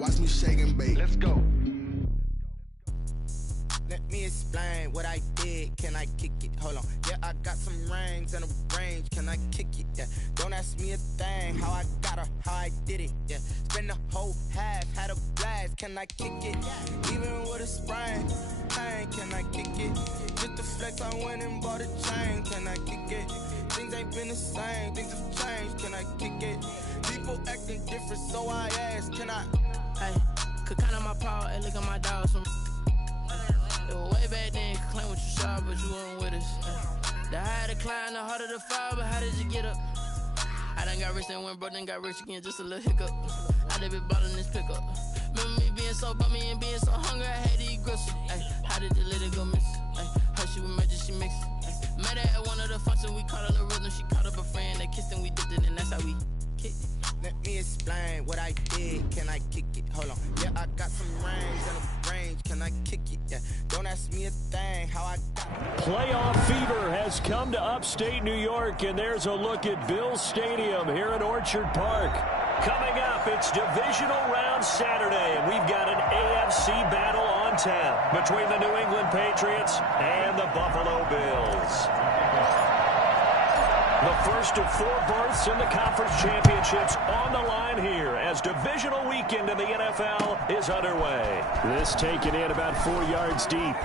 Watch me shake and bake. Let's go. Let me explain what I did. Can I kick it? Hold on. Yeah, I got some rings and a range. Can I kick it? Yeah. Don't ask me a thing. How I got her, how I did it. Yeah. Spend the whole half, had a blast. Can I kick it? Even with a sprain. Pain, can I kick it? Just the flex, I went and bought a chain. Can I kick it? Things ain't been the same. Things have changed. Can I kick it? People acting different, so I ask. Can I? Hey, could count on my power and look at my dogs from. Way back then, you could claim what you saw, but you weren't with us. The higher the climb, the harder the fall, but how did you get up? I done got rich and went broke, then got rich again, just a little hiccup. I done been ballin' this pickup. Remember me being so bummy and being so hungry, I had to eat gristle. Ay, how did the lady go miss? Ay, how she was magic, she mixed. Met her at one of the functions, we caught her the rhythm, she caught up a friend, they kissed and we dipped it, and that's how we kicked it. Let me explain what I did. Can I kick it? Hold on. Yeah, I got some rings and a range. Can I kick it? Yeah. Don't ask me a thing. How I got it. Playoff fever has come to upstate New York, and there's a look at Bills Stadium here in Orchard Park. Coming up, it's divisional round Saturday, and we've got an AFC battle on tap between the New England Patriots and the Buffalo Bills. The first of 4 berths in the conference championships on the line here as divisional weekend in the NFL is underway. This taken in about 4 yards deep.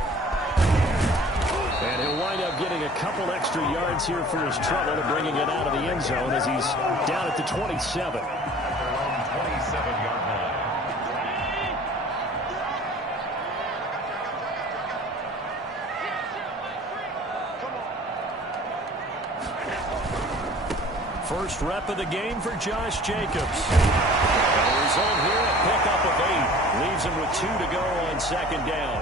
And he'll wind up getting a couple extra yards here for his trouble and bringing it out of the end zone as he's down at the 27. 27-yard line. First rep of the game for Josh Jacobs. And the result here, a pickup of 8. Leaves him with 2 to go on second down.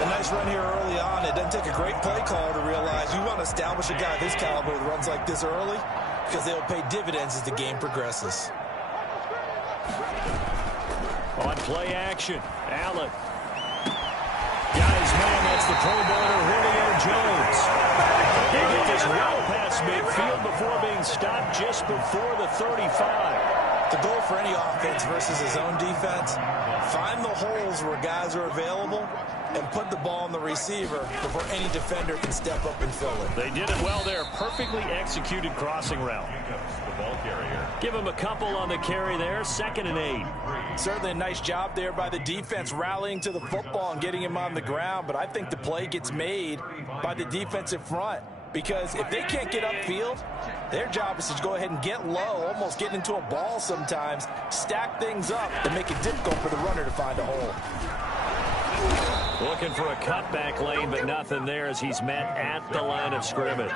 A nice run here early on. It doesn't take a great play caller to realize you want to establish a guy of his caliber with runs like this early because they'll pay dividends as the game progresses. On play action, Allen. Guys, man, that's the Pro Bowler Julio Jones. He gets this well past midfield before being stopped just before the 35. The goal for any offense versus his own defense, find the holes where guys are available and put the ball on the receiver before any defender can step up and fill it. They did it well there. Perfectly executed crossing route. The ball carrier. Give him a couple on the carry there. 2nd and 8. Certainly a nice job there by the defense rallying to the football and getting him on the ground, but I think the play gets made by the defensive front. Because if they can't get upfield, their job is to go ahead and get low, almost get into a ball sometimes, stack things up, and make it difficult for the runner to find a hole. Looking for a cutback lane, but nothing there as he's met at the line of scrimmage.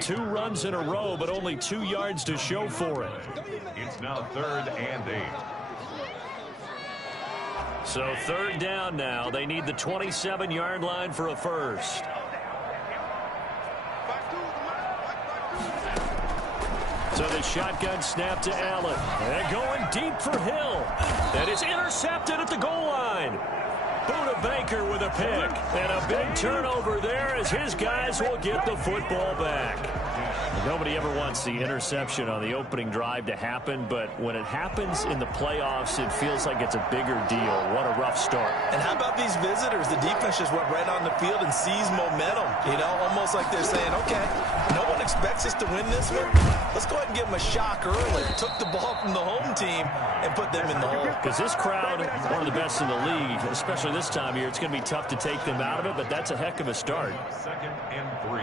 2 runs in a row, but only 2 yards to show for it. It's now 3rd and 8. So 3rd down now. They need the 27-yard line for a first. So the shotgun snap to Allen. And going deep for Hill. That is intercepted at the goal line. Buda Baker with a pick. And a big turnover there as his guys will get the football back. Nobody ever wants the interception on the opening drive to happen, but when it happens in the playoffs, it feels like it's a bigger deal. What a rough start. And how about these visitors? The defense just went right on the field and seized momentum. You know, almost like they're saying, okay, no one expects us to win this one. Let's go ahead and give them a shock early. Took the ball from the home team and put them in the hole. Because this crowd, one of the best in the league, especially this time of year, it's going to be tough to take them out of it, but that's a heck of a start. 2nd and 3.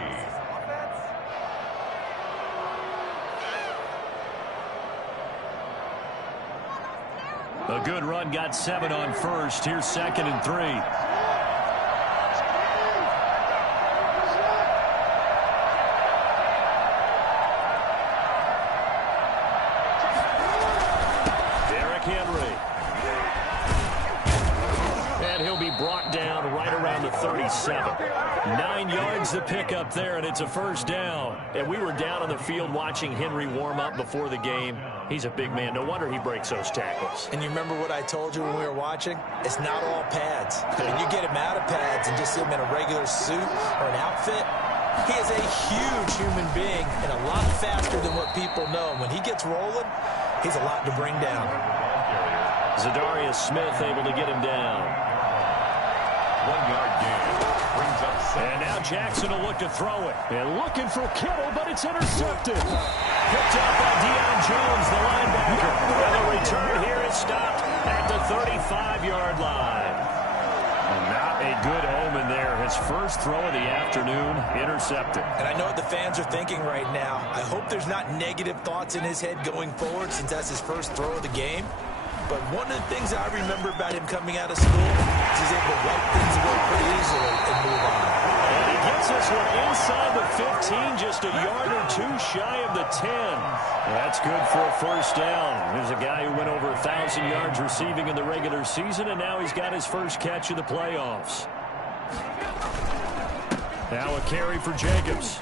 A good run, got 7 on first. Here's 2nd and 3. Derrick Henry. And he'll be brought down right around the 37. 9 yards to pick up there, and it's a first down. And we were down on the field watching Henry warm up before the game. He's a big man. No wonder he breaks those tackles. And you remember what I told you when we were watching? It's not all pads. When you get him out of pads and just see him in a regular suit or an outfit, he is a huge human being and a lot faster than what people know. When he gets rolling, he's a lot to bring down. Zadarius Smith able to get him down. 1 yard gain. Brings up 7. And now Jackson will look to throw it. And looking for Kittle, but it's intercepted. Picked up by Deion Jones, the linebacker. And the return here is stopped at the 35-yard line. Not a good omen there. His first throw of the afternoon, intercepted. And I know what the fans are thinking right now. I hope there's not negative thoughts in his head going forward since that's his first throw of the game. But one of the things I remember about him coming out of school is he's able to wipe things away pretty easily and move on. And he gets this one inside the 15, just a yard or two shy of the 10. That's good for a first down. There's a guy who went over 1,000 yards receiving in the regular season, and now he's got his first catch of the playoffs. Now a carry for Jacobs.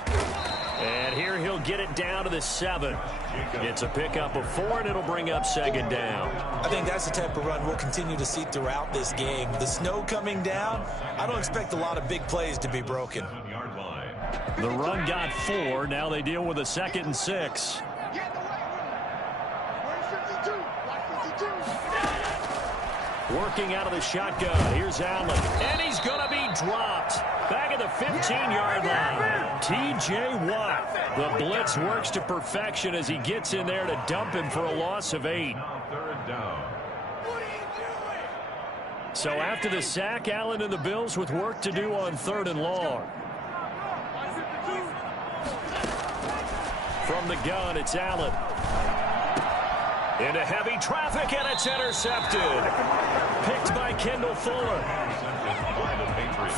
And here he'll get it down to the 7. It's a pickup of 4, and it'll bring up second down. I think that's the type of run we'll continue to see throughout this game. The snow coming down, I don't expect a lot of big plays to be broken. The run got 4. Now they deal with a 2nd and 6. Working out of the shotgun. Here's Allen. And he's going to be dropped. Back at the 15-yard line. T.J. Watt. The blitz works to perfection as he gets in there to dump him for a loss of 8. Third down. So after the sack, Allen and the Bills with work to do on 3rd and long. From the gun, it's Allen. Into heavy traffic, and it's intercepted. Picked by Kendall Fuller.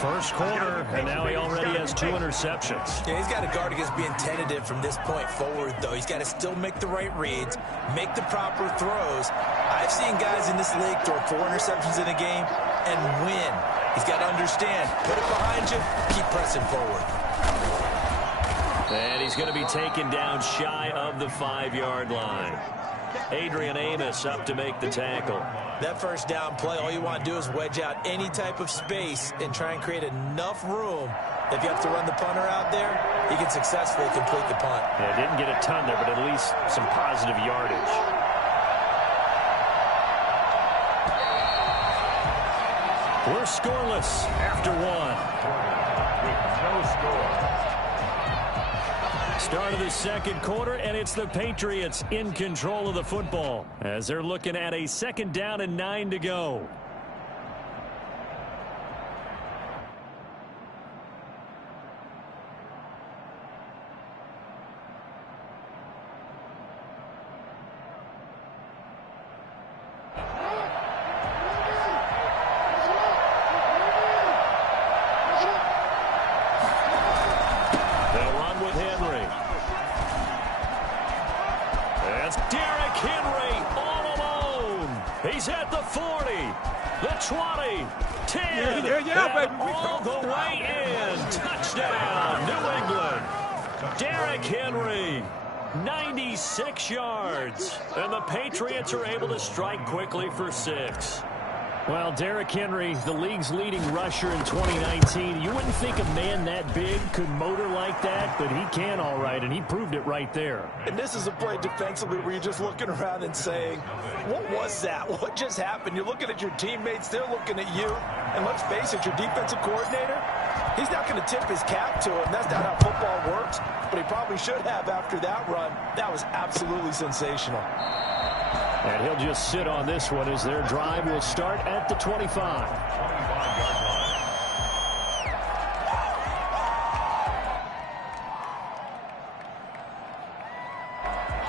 First quarter, and now he already has 2 interceptions. Yeah, he's got to guard against being tentative from this point forward, though. He's got to still make the right reads, make the proper throws. I've seen guys in this league throw 4 interceptions in a game and win. He's got to understand, put it behind you, keep pressing forward. And he's going to be taken down shy of the 5-yard line. Adrian Amos up to make the tackle. That first down play, all you want to do is wedge out any type of space and try and create enough room. If you have to run the punter out there, he can successfully complete the punt. Yeah, didn't get a ton there, but at least some positive yardage. We're scoreless after 1. With no score. Start of the second quarter, and it's the Patriots in control of the football as they're looking at a 2nd down and 9 to go. He's at the 40, the 20, 10, and all the way in. Touchdown, New England. Derrick Henry, 96 yards. And the Patriots are able to strike quickly for 6. Well, Derrick Henry, the league's leading rusher in 2019. You wouldn't think a man that big could motor like that, but he can all right, and he proved it right there. And this is a play defensively where you're just looking around and saying, what was that? What just happened? You're looking at your teammates, they're looking at you. And let's face it, your defensive coordinator, he's not going to tip his cap to him. That's not how football works, but he probably should have after that run. That was absolutely sensational. And he'll just sit on this one as their drive will start at the 25.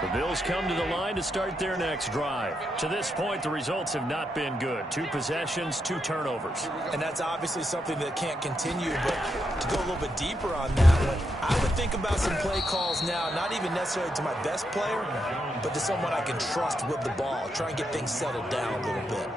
The Bills come to the line to start their next drive. To this point, the results have not been good. 2 possessions, 2 turnovers. And that's obviously something that can't continue, but to go a little bit deeper on that one, I would think about some play calls now, not even necessarily to my best player, but to someone I can trust with the ball. Try and get things settled down a little bit.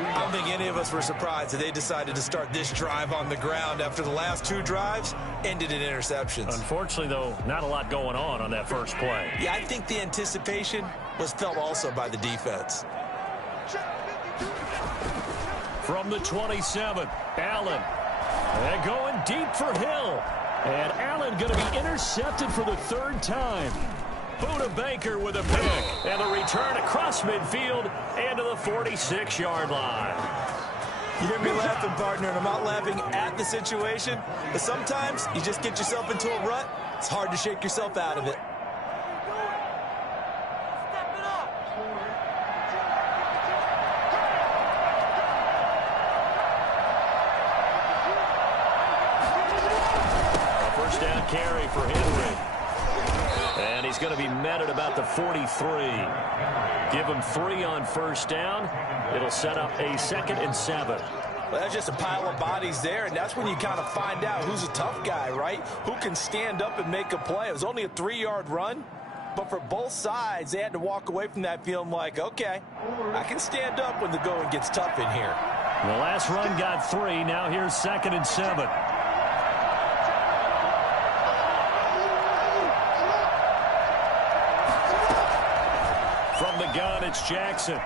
I don't think any of us were surprised that they decided to start this drive on the ground after the last 2 drives ended in interceptions. Unfortunately, though, not a lot going on that first play. Yeah, I think the anticipation was felt also by the defense. From the 27, Allen. And going deep for Hill. And Allen going to be intercepted for the 3rd time. Buda Baker with a pick. And the return across midfield and to the 46-yard line. You hear me laughing, partner, and I'm not laughing at the situation, but sometimes you just get yourself into a rut. It's hard to shake yourself out of it. A first down carry for Henry. And he's going to be met at about the 43. Give him 3 on first down. It'll set up a 2nd and 7. Well, that's just a pile of bodies there, and that's when you kind of find out who's a tough guy, right? Who can stand up and make a play. It was only a 3-yard run, but for both sides, they had to walk away from that feeling like, okay, I can stand up when the going gets tough in here. The last run got 3. Now here's 2nd and 7. From the gun, it's Jackson.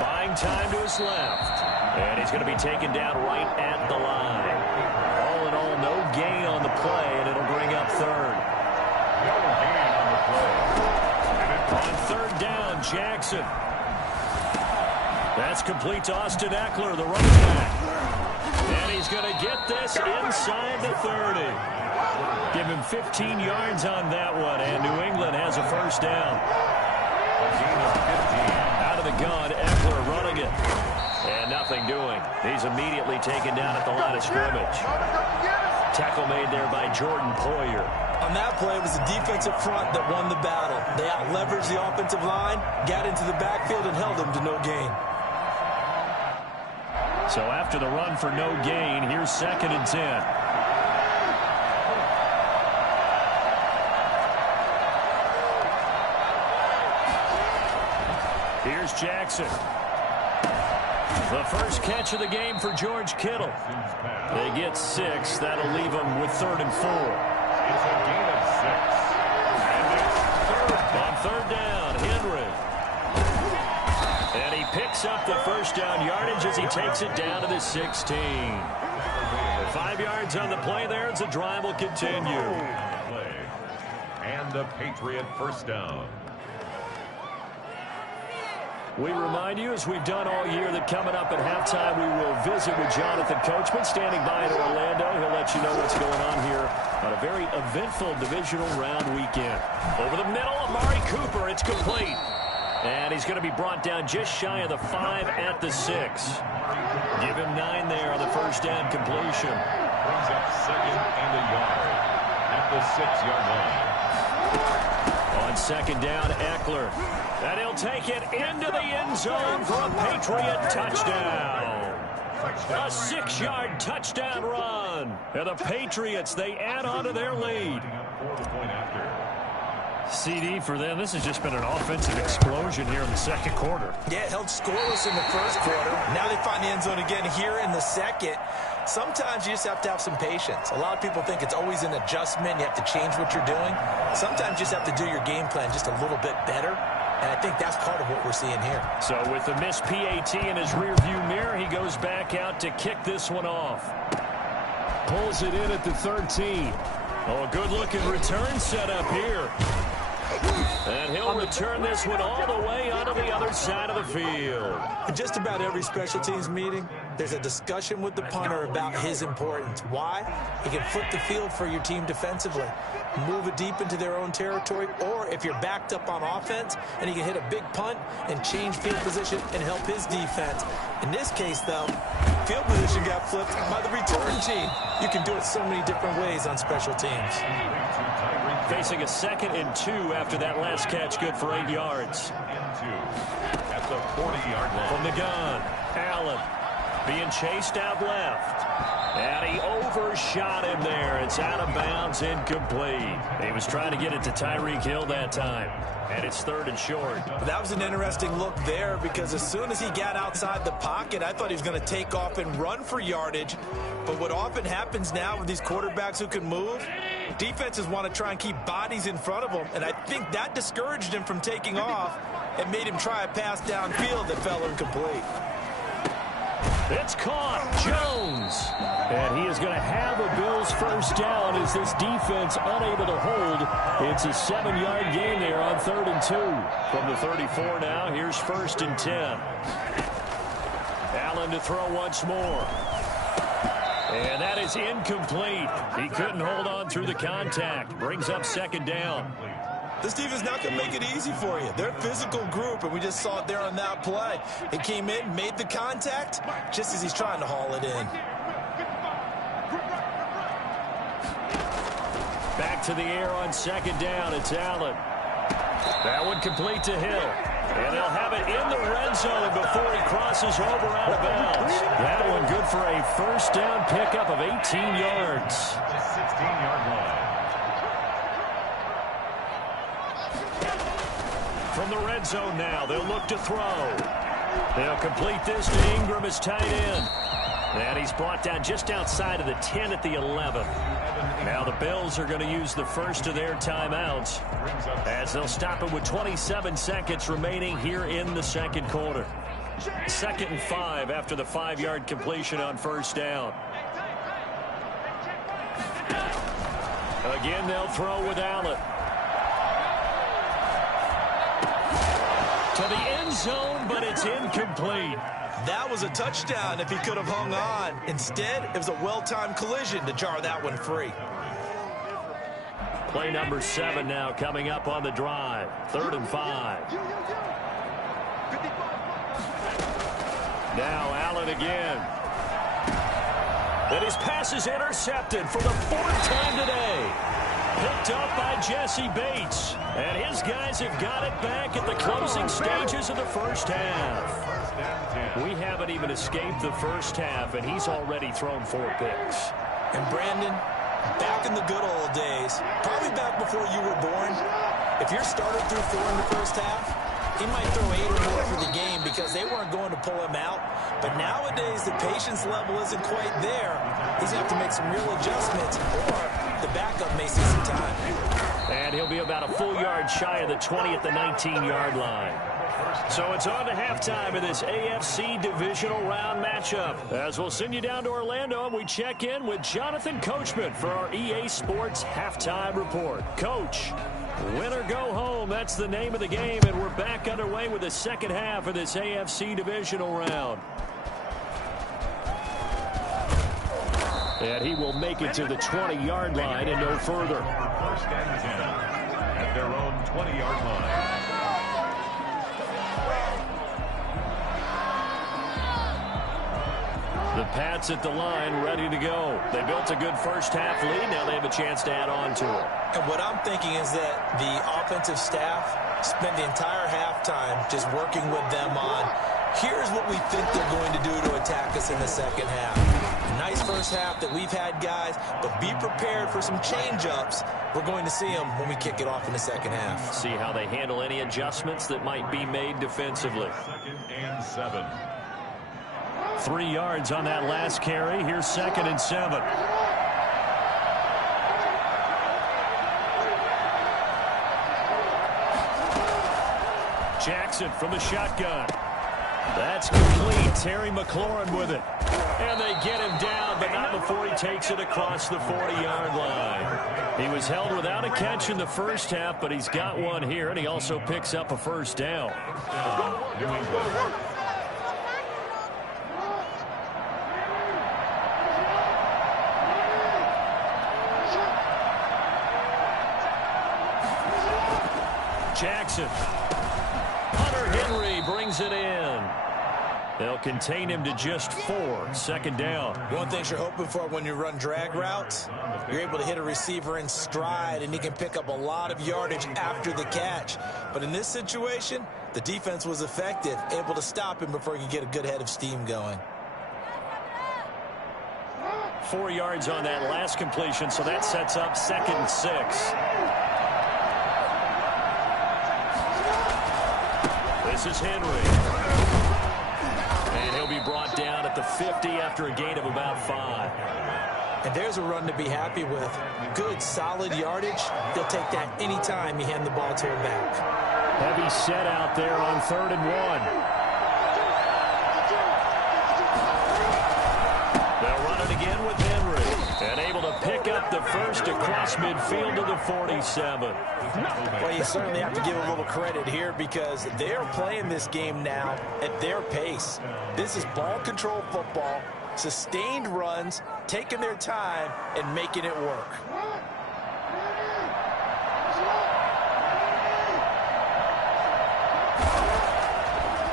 Buying time to his left. And he's going to be taken down right at the line. All in all, no gain on the play, and it'll bring up 3rd. No gain on the play. On 3rd down, Jackson. That's complete to Austin Eckler, the running back. And he's going to get this inside the 30. Give him 15 yards on that one, and New England has a first down. A gain of 15. Out of the gun, Eckler running it. And nothing doing. He's immediately taken down at the line of scrimmage. Tackle made there by Jordan Poyer. On that play, it was the defensive front that won the battle. They out-leveraged the offensive line, got into the backfield, and held them to no gain. So after the run for no gain, here's 2nd and 10. Here's Jackson. The first catch of the game for George Kittle. They get 6. That'll leave them with 3rd and 4. It's a gain of 6. And it's 3rd. On 3rd down, Henry. And he picks up the first down yardage as he takes it down to the 16. 5 yards on the play there as the drive will continue. Play. And the Patriot first down. We remind you, as we've done all year, that coming up at halftime, we will visit with Jonathan Coachman, standing by in Orlando. He'll let you know what's going on here on a very eventful divisional round weekend. Over the middle, Amari Cooper. It's complete. And he's going to be brought down just shy of the 5 at the 6. Give him 9 there on the first down completion. Brings up 2nd and a yard at the 6-yard line. On 2nd down, Eckler. And he'll take it into the end zone for a Patriot touchdown. A 6-yard touchdown run. And the Patriots, they add on to their lead. CD for them. This has just been an offensive explosion here in the 2nd quarter. Yeah, it held scoreless in the 1st quarter. Now they find the end zone again here in the 2nd. Sometimes you just have to have some patience. A lot of people think it's always an adjustment. You have to change what you're doing. Sometimes you just have to do your game plan just a little bit better. And I think that's part of what we're seeing here. So with the missed PAT in his rearview mirror, he goes back out to kick this one off. Pulls it in at the 13. Oh, a good-looking return set up here. And he'll return this one all the way onto the other side of the field. In just about every special teams meeting, there's a discussion with the punter about his importance. Why? He can flip the field for your team defensively, move it deep into their own territory, or if you're backed up on offense, and he can hit a big punt and change field position and help his defense. In this case, though, field position got flipped by the return team. You can do it so many different ways on special teams. Facing a 2nd and 2 after that last catch, good for 8 yards. At the 40-yard line. From the gun, Allen being chased out left. And he overshot him there. It's out of bounds, incomplete. He was trying to get it to Tyreek Hill that time. And it's 3rd and short. That was an interesting look there because as soon as he got outside the pocket, I thought he was going to take off and run for yardage. But what often happens now with these quarterbacks who can move, defenses want to try and keep bodies in front of them. And I think that discouraged him from taking off and made him try a pass downfield that fell incomplete. It's caught. Jones. And he is going to have a Bills first down as this defense unable to hold. It's a 7-yard gain there on 3rd and 2. From the 34 now, here's 1st and 10. Allen to throw once more. And that is incomplete. He couldn't hold on through the contact. Brings up 2nd down. This defense not going to make it easy for you. They're a physical group, and we just saw it there on that play. It came in, made the contact, just as he's trying to haul it in. Back to the air on 2nd down. It's Allen. That one complete to Hill. And they'll have it in the red zone before he crosses over out of bounds. That one good for a first down pickup of 18 yards. 16-yard line. From the red zone now, they'll look to throw. They'll complete this to Ingram, his tight end. And he's brought down just outside of the 10 at the 11. Now the Bills are going to use the first of their timeouts as they'll stop it with 27 seconds remaining here in the 2nd quarter. 2nd and 5 after the 5-yard completion on first down. Again, they'll throw with Allen. To the end zone, but it's incomplete. That was a touchdown if he could have hung on. Instead, it was a well-timed collision to jar that one free. Play number 7 now coming up on the drive. 3rd and 5. Now Allen again. And his pass is intercepted for the 4th time today. Picked up by Jesse Bates. And his guys have got it back at the closing stages of the first half. We haven't even escaped the first half, and he's already thrown 4 picks. And Brandon, back in the good old days, probably back before you were born, if your starter threw 4 in the first half, he might throw 8 or more for the game because they weren't going to pull him out. But nowadays, the patience level isn't quite there. He's going to have to make some real adjustments, or the backup may see some time. And he'll be about a full yard shy of the 20 at the 19-yard line. So it's on to halftime of this AFC divisional round matchup. As we'll send you down to Orlando, and we check in with Jonathan Coachman for our EA Sports Halftime Report. Coach, win or go home, that's the name of the game, and we're back underway with the second half of this AFC divisional round. And he will make it to the 20-yard line and no further. 1st and 10 at their own 20-yard line. The Pats at the line, ready to go. They built a good first half lead. Now they have a chance to add on to it. And what I'm thinking is that the offensive staff spent the entire halftime just working with them on, here's what we think they're going to do to attack us in the second half. A nice first half that we've had, guys, but be prepared for some change-ups. We're going to see them when we kick it off in the second half. See how they handle any adjustments that might be made defensively. 2nd and 7. 3 yards on that last carry. Here's 2nd and 7. Jackson from the shotgun. That's complete. Terry McLaurin with it. And they get him down, but not before he takes it across the 40-yard line. He was held without a catch in the first half, but he's got one here, and he also picks up a first down. New England. Jackson. Hunter Henry brings it in. They'll contain him to just 4. 2nd down. One thing you're hoping for when you run drag routes, you're able to hit a receiver in stride, and he can pick up a lot of yardage after the catch. But in this situation, the defense was effective, able to stop him before he could get a good head of steam going. 4 yards on that last completion, so that sets up 2nd and 6. This is Henry. And he'll be brought down at the 50 after a gain of about 5. And there's a run to be happy with. Good, solid yardage. He'll take that anytime you hand the ball to him back. Heavy set out there on 3rd and 1. again with Henry. And able to pick up the first across midfield to the 47. Well, you certainly have to give a little credit here because they're playing this game now at their pace. This is ball control football, sustained runs, taking their time, and making it work.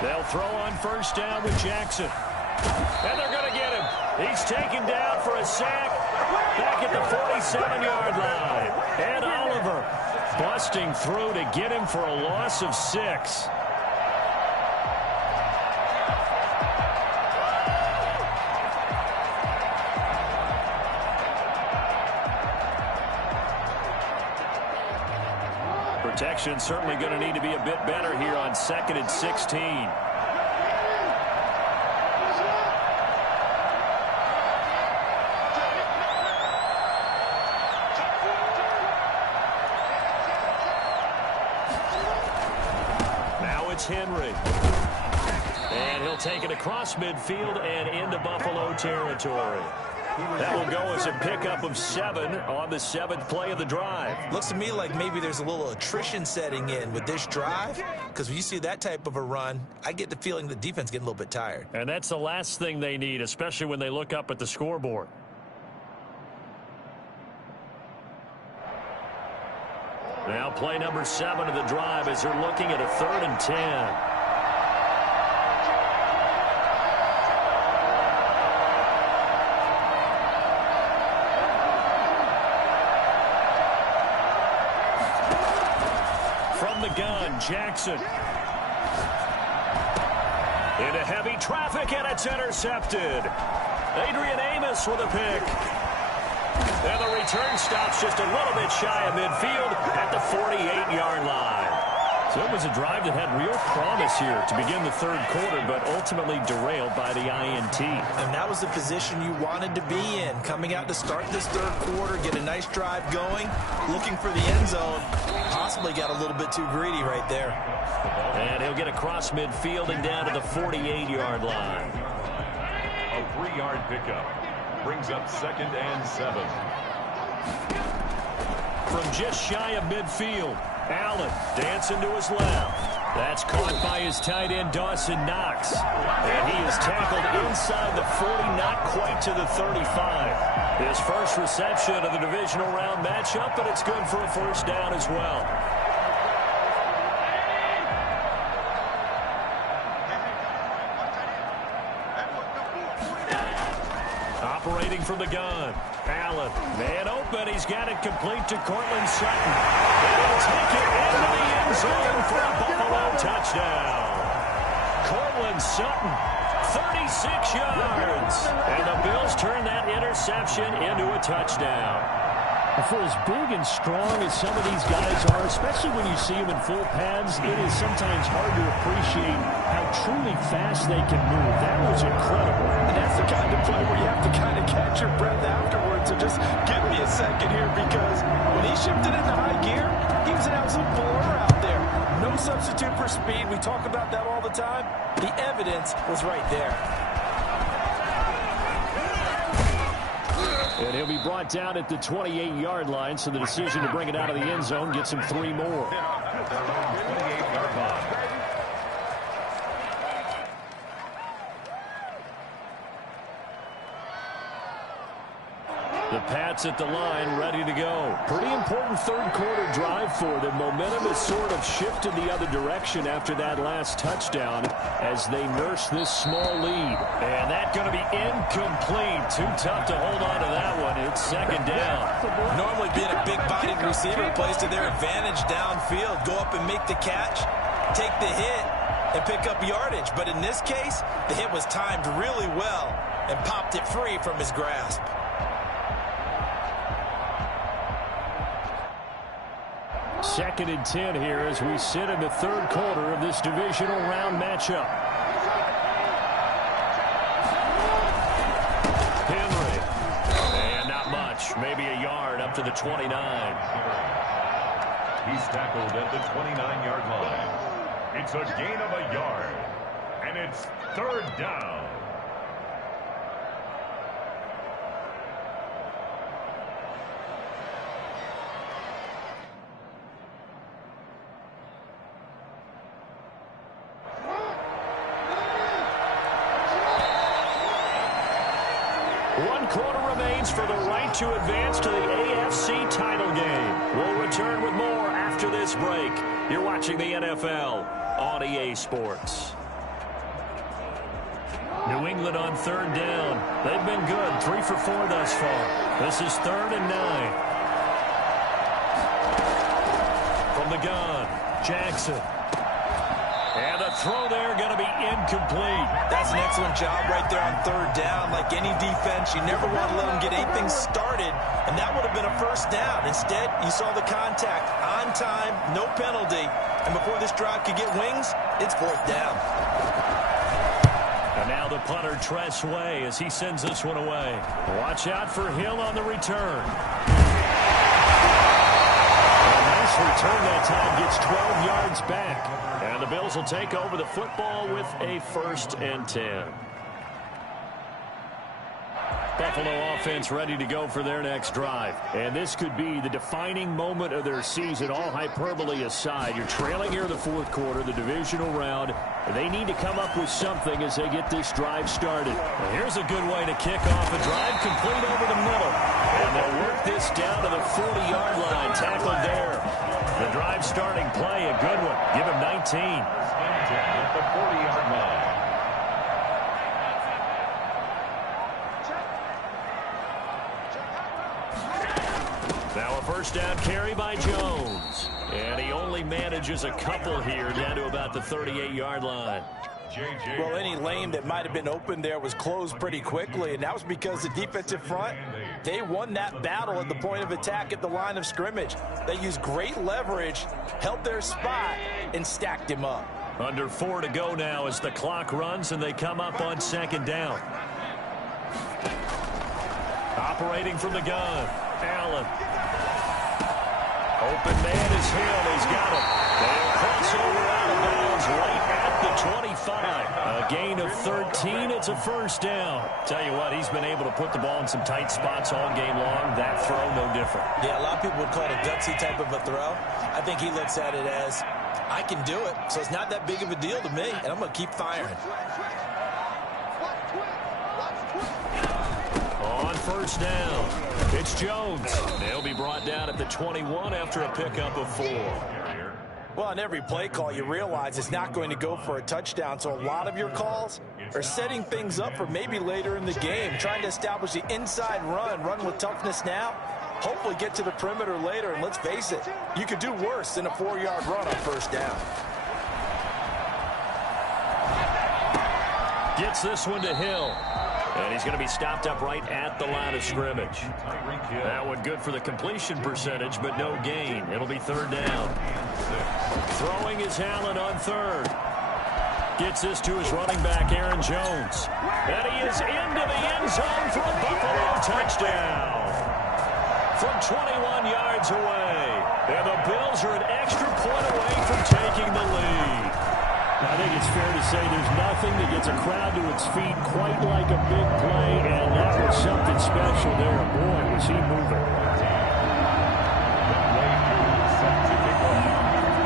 They'll throw on first down with Jackson. And they're going to get him. He's taken down for a sack back at the 47-yard line. And Oliver busting through to get him for a loss of 6. Protection certainly going to need to be a bit better here on 2nd and 16. Now it's Henry. And he'll take it across midfield and into Buffalo territory. That will go as a pickup of 7 on the 7th play of the drive. Looks to me like maybe there's a little attrition setting in with this drive, because when you see that type of a run, I get the feeling the defense getting a little bit tired. And that's the last thing they need, especially when they look up at the scoreboard. Now play number 7 of the drive as they're looking at a 3rd and 10. Gun, Jackson. Into heavy traffic, and it's intercepted. Adrian Amos with a pick. And the return stops just a little bit shy of midfield at the 48-yard line. So it was a drive that had real promise here to begin the 3rd quarter, but ultimately derailed by the INT. And that was the position you wanted to be in. Coming out to start this 3rd quarter, get a nice drive going, looking for the end zone. Possibly got a little bit too greedy right there. And he'll get across midfield and down to the 48-yard line. A 3-yard pickup brings up 2nd and 7. From just shy of midfield, Allen dancing to his left. That's caught by his tight end, Dawson Knox. And he is tackled inside the 40, not quite to the 35. His first reception of the divisional round matchup, but it's good for a first down as well. Operating from the gun, Allen, man open, he's got it complete to Cortland Sutton. And he'll take it into the end zone for a Buffalo touchdown. Cortland Sutton, 36 yards. And the Bills turn that interception into a touchdown. For as big and strong as some of these guys are, especially when you see them in full pads, it is sometimes hard to appreciate how truly fast they can move. That was incredible. And that's the kind of play where you have to kind of catch your breath afterwards. So just give me a second here, because when he shifted into high gear, he was an absolute blower out there. No substitute for speed. We talk about that all the time. The evidence was right there. And he'll be brought down at the 28-yard line, so the decision to bring it out of the end zone gets him 3 more. The Pats at the line, ready to go. Pretty important 3rd quarter drive for them. Momentum has sort of shifted the other direction after that last touchdown as they nurse this small lead. And that's going to be incomplete. Too tough to hold on to that one. It's 2nd down. Normally being a big-bodied receiver plays to their advantage downfield. Go up and make the catch, take the hit, and pick up yardage. But in this case, the hit was timed really well and popped it free from his grasp. Second and 10 here as we sit in the 3rd quarter of this divisional round matchup. Henry. And not much. Maybe a yard up to the 29. He's tackled at the 29-yard line. It's a gain of a yard. And it's 3rd down. 1 quarter remains for the right to advance to the AFC title game. We'll return with more after this break. You're watching the NFL on EA Sports. New England on 3rd down. They've been good, 3 for 4 thus far. This is 3rd and 9. From the gun, Jackson. And the throw there going to be incomplete. That's an excellent job right there on 3rd down. Like any defense, you never want to let them get anything started, and that would have been a first down. Instead, you saw the contact on time, no penalty, and before this drive could get wings, it's 4th down. And now the punter, Tress Way, as he sends this one away. Watch out for Hill on the return. Return that time, gets 12 yards back. And the Bills will take over the football with a 1st and 10. Buffalo offense ready to go for their next drive. And this could be the defining moment of their season, all hyperbole aside. You're trailing here in the 4th quarter, the divisional round. They need to come up with something as they get this drive started. Well, here's a good way to kick off a drive, complete over the middle. And they'll work this down to the 40-yard line, tackled there. The drive starting play, a good one. Give him 19. At the 40-yard line. Now a 1st down carry by Jones. And he only manages a couple here down to about the 38-yard line. Well, any lane that might have been open there was closed pretty quickly, and that was because the defensive front, they won that battle at the point of attack at the line of scrimmage. They used great leverage, held their spot, and stacked him up. Under 4 to go now as the clock runs and they come up on 2nd down. Operating from the gun, Allen. Open man is Hill. He's got it. They'll cross over out of bounds right at the 25. A gain of 13. It's a 1st down. Tell you what, he's been able to put the ball in some tight spots all game long. That throw, no different. Yeah, a lot of people would call it a gutsy type of a throw. I think he looks at it as, I can do it, so it's not that big of a deal to me, and I'm going to keep firing. On 1st down, it's Jones. They'll be brought down at the 21 after a pickup of 4. Well, on every play call, you realize it's not going to go for a touchdown, so a lot of your calls are setting things up for maybe later in the game, trying to establish the inside run with toughness now, hopefully get to the perimeter later, and let's face it, you could do worse than a 4-yard run on 1st down. Gets this one to Hill. And he's going to be stopped up right at the line of scrimmage. That one good for the completion percentage, but no gain. It'll be 3rd down. Throwing is Allen on 3rd. Gets this to his running back, Aaron Jones. And he is into the end zone for a Buffalo touchdown. From 21 yards away. And the Bills are an extra point away from taking the lead. I think it's fair to say there's nothing that gets a crowd to its feet quite like a big play, and that was something special there. Boy, was he moving.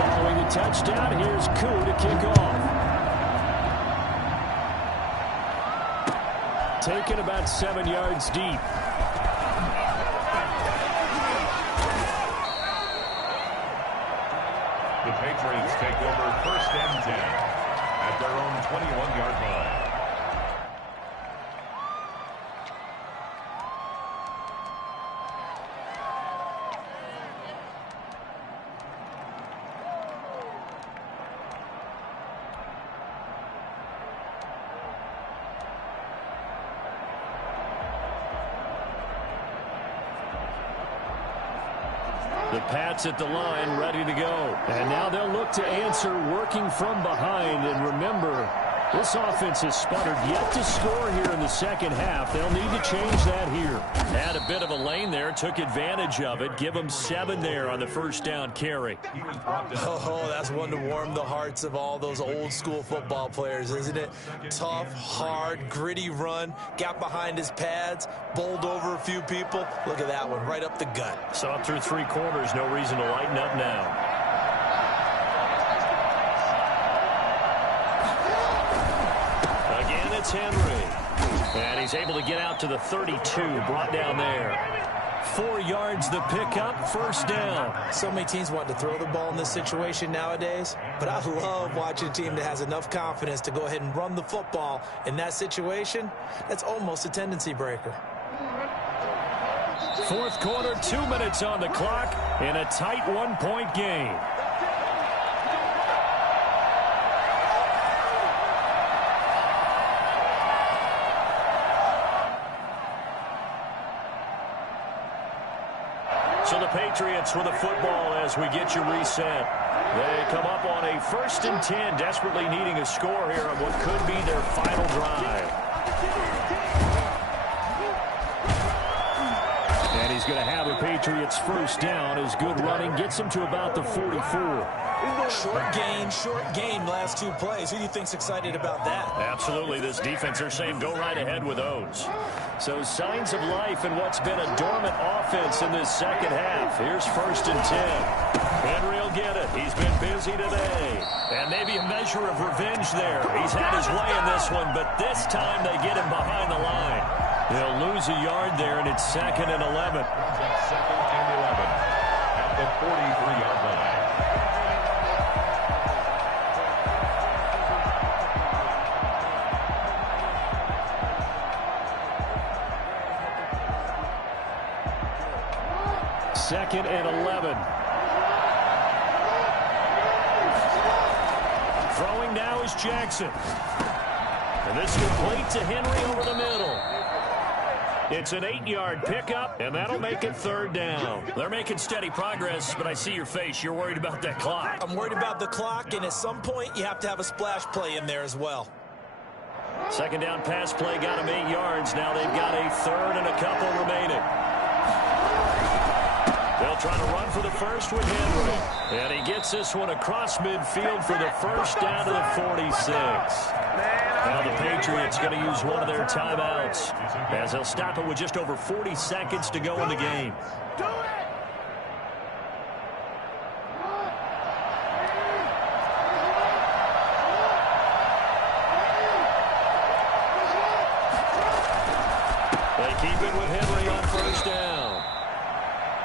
Following the touchdown, here's Koo to kick off. Taken about 7 yards deep. The Patriots take over 1st and 10 at their own 21-yard line. The Pats at the line, ready to go. And now they'll look to answer working from behind. And remember, this offense has sputtered yet to score here in the second half. They'll need to change that here. Had a bit of a lane there, took advantage of it. Give them 7 there on the 1st down carry. Oh, that's one to warm the hearts of all those old school football players, isn't it? Tough, hard, gritty run, got behind his pads, bowled over a few people. Look at that one, right up the gut. Saw through 3 quarters, no reason to lighten up now. Again, it's Henry. And he's able to get out to the 32, brought down there. 4 yards the pickup, first down. So many teams want to throw the ball in this situation nowadays, but I love watching a team that has enough confidence to go ahead and run the football in that situation. That's almost a tendency breaker. Fourth quarter, 2 minutes on the clock in a tight 1-point game. So the Patriots with the football as we get you reset. They come up on a 1st and 10, desperately needing a score here on what could be their final drive. And he's going to have a Patriots first down as good running gets him to about the 44. Short game, last 2 plays. Who do you think's excited about that? Absolutely. This defense, they're saying go right ahead with those. So signs of life in what's been a dormant offense in this second half. Here's 1st and 10. Henry will get it. He's been busy today. And maybe a measure of revenge there. He's had his way in this one, but this time they get him behind the line. They'll lose a yard there, and it's 2nd and 11. 2nd and 11 at the 43-yard line. Second and 11. Throwing now is Jackson. And this complete to Henry over the middle. It's an 8-yard pickup, and that'll make it 3rd down. They're making steady progress, but I see your face. You're worried about that clock. I'm worried about the clock, and at some point you have to have a splash play in there as well. 2nd down pass play got him 8 yards. Now they've got a 3rd and a couple remaining. They'll try to run for the first with Henry. And he gets this one across midfield for the first down to the 46. Now the Patriots going to use one of their timeouts as they'll stop it with just over 40 seconds to go in the game. They keep it with Henry on first down.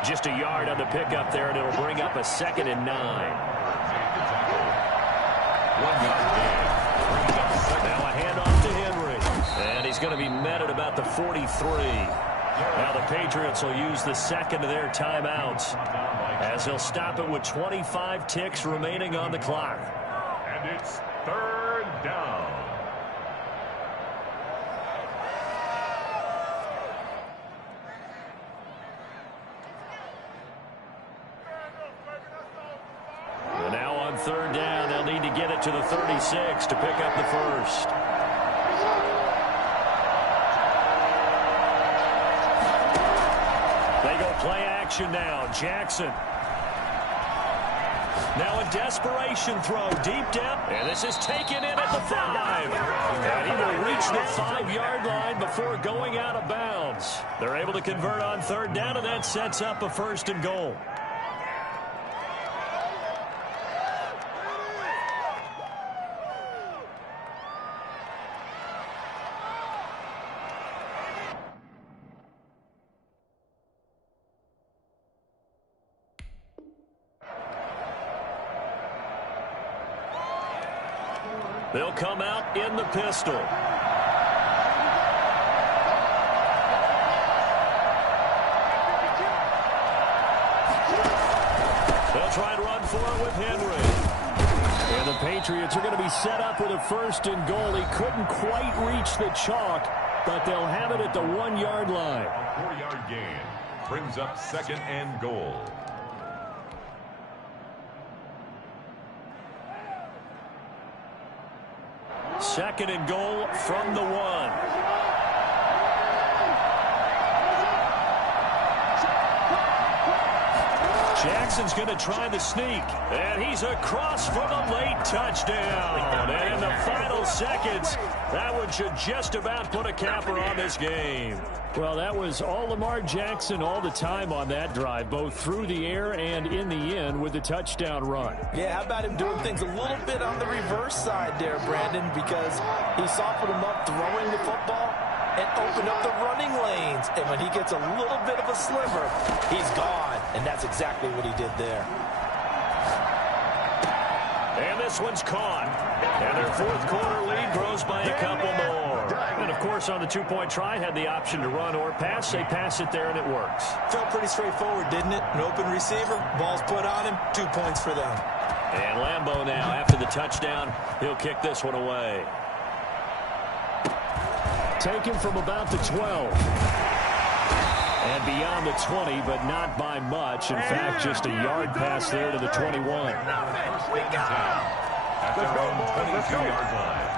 Just a yard on the pickup there, and it'll bring up a 2nd and 9. 1 yard gain. Now a handoff to Henry. And he's going to be met at about the 43. Now the Patriots will use the 2nd of their timeouts as they'll stop it with 25 ticks remaining on the clock. And it's 3rd down. And now on 3rd down, they'll need to get it to the 36 to pick up the first. They go play action now. Jackson. Now a desperation throw deep down. And this is taken in at the 5. And he will reach the 5-yard line before going out of bounds. They're able to convert on 3rd down, and that sets up a 1st and goal. They'll come out in the pistol. They'll try and run for it with Henry. And the Patriots are going to be set up with a 1st and goal. He couldn't quite reach the chalk, but they'll have it at the 1-yard line. A 4-yard gain brings up 2nd and goal. Second and goal from the 1. Jackson's going to try the sneak. And he's across for the late touchdown. And in the final seconds, that one should just about put a capper on this game. Well, that was all Lamar Jackson all the time on that drive, both through the air and in the end with the touchdown run. Yeah, how about him doing things a little bit on the reverse side there, Brandon, because he softened him up throwing the football, and opened up the running lanes. And when he gets a little bit of a sliver, he's gone. And that's exactly what he did there. And this one's caught. And their fourth quarter lead grows by a couple more. And, of course, on the two-point try, had the option to run or pass. They pass it there, and it works. Felt pretty straightforward, didn't it? An open receiver, ball's put on him, 2 points for them. And Lambeau now, after the touchdown, he'll kick this one away. Taken from about the 12. And beyond the 20, but not by much. In fact, just a yard pass there to the 21. We go! At their own 22-yard line.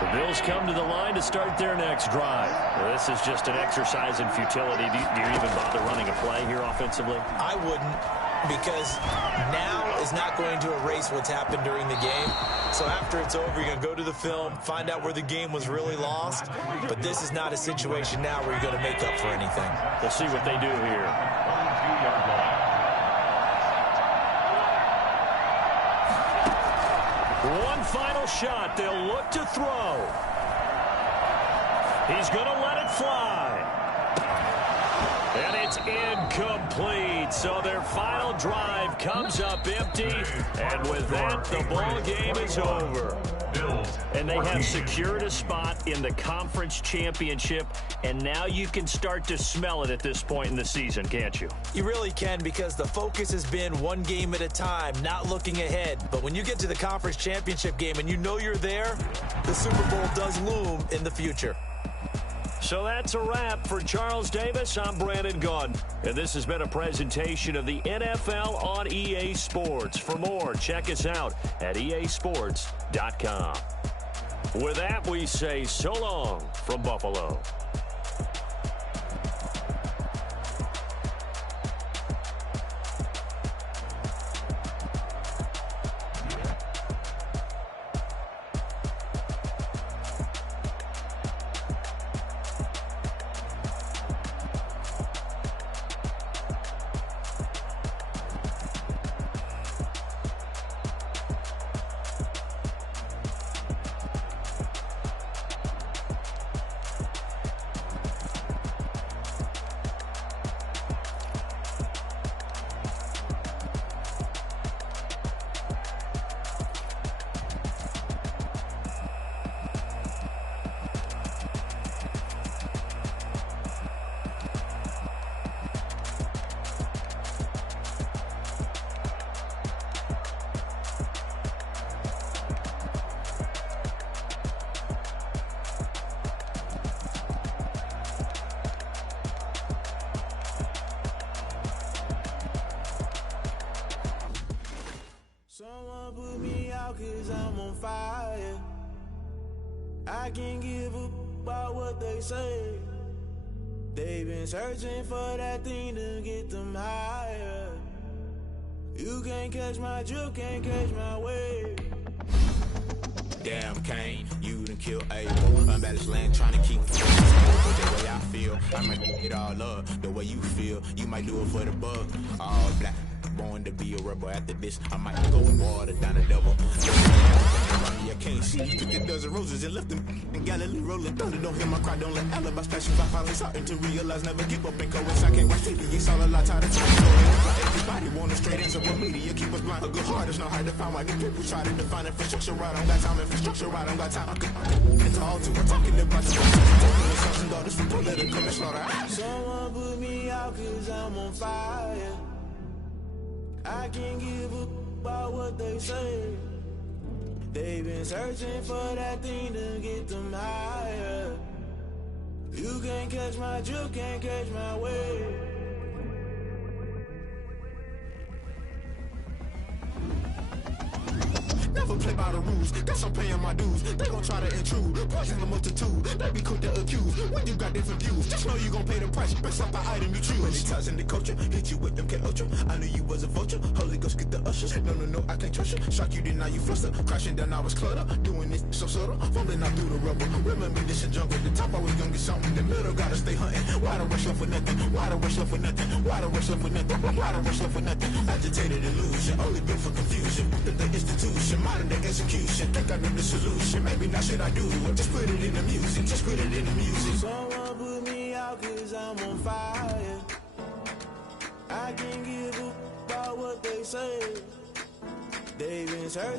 The Bills come to the line to start their next drive. Well, this is just an exercise in futility. Do you even bother running a play here offensively? I wouldn't, because now is not going to erase what's happened during the game. So after it's over, you're going to go to the film, find out where the game was really lost. But this is not a situation now where you're going to make up for anything. We'll see what they do here. 22-yard line. One final shot. They'll look to throw. He's going to let it fly. And it's incomplete. So their final drive comes up empty. And with that, the ball game is over. And they have secured a spot in the conference championship. And now you can start to smell it at this point in the season, can't you? You really can, because the focus has been one game at a time, not looking ahead. But when you get to the conference championship game and you know you're there, the Super Bowl does loom in the future. So that's a wrap for Charles Davis. I'm Brandon Gaudin, and this has been a presentation of the NFL on EA Sports. For more, check us out at easports.com. With that, we say so long from Buffalo. Someone put me out 'cause I'm on fire. I can't give a about what they say. They've been searching for that thing to get them higher. You can't catch my drift, can't catch my wave. Damn, Kane, you done killed Abel. Unbalanced land trying to keep the way I feel. I might it all up the way you feel. You might do it for the bug. All black, born to be a rebel. After this, I might go in water down the double. I can't see. Picked a dozen roses and left them in Galilee rolling thunder. Don't hear my cry, don't let alibi splash. If I finally starting to realize, never give up and go inside. Can't watch TV, it's all a lot tired of time. Everybody want a straight answer, but media keep us blind. A good heart is not hard to find. Why the people try to define infrastructure right? I don't got time. Infrastructure right, I don't got time. I can talk to. I'm talking about the sons and daughters from political and slaughter. Someone put me out 'cause I'm on fire. I can't give a about what they say. They've been searching for that thing to get them higher. You can't catch my drift, can't catch my wave. Never play by the rules, guess I'm paying my dues. They gon' try to intrude, poison the multitude. They be quick to accuse, when you got different views. Just know you gon' pay the price, based off the item you choose. When it ties in the culture, hit you with them Ultra. I knew you was a vulture, Holy Ghost get the ushers. No, I can't trust you. Shock you, then now you fluster. Crashing down, I was clutter. Doing this so subtle, fumbling out through the rubble. Remember this and junk at the top, I was gonna get something. In the middle, gotta stay hunting. Why the rush left with nothing? Why the rush left with nothing? Why the rush left with nothing? Why the rush left with nothing? Agitated illusion, only built for confusion. The institution, might on the execution. Think I know the solution. Maybe now should I do it? Just put it in the music. Just put it in the music. Someone put me out 'cause I'm on fire. I can't give a about what they say. They've been searching.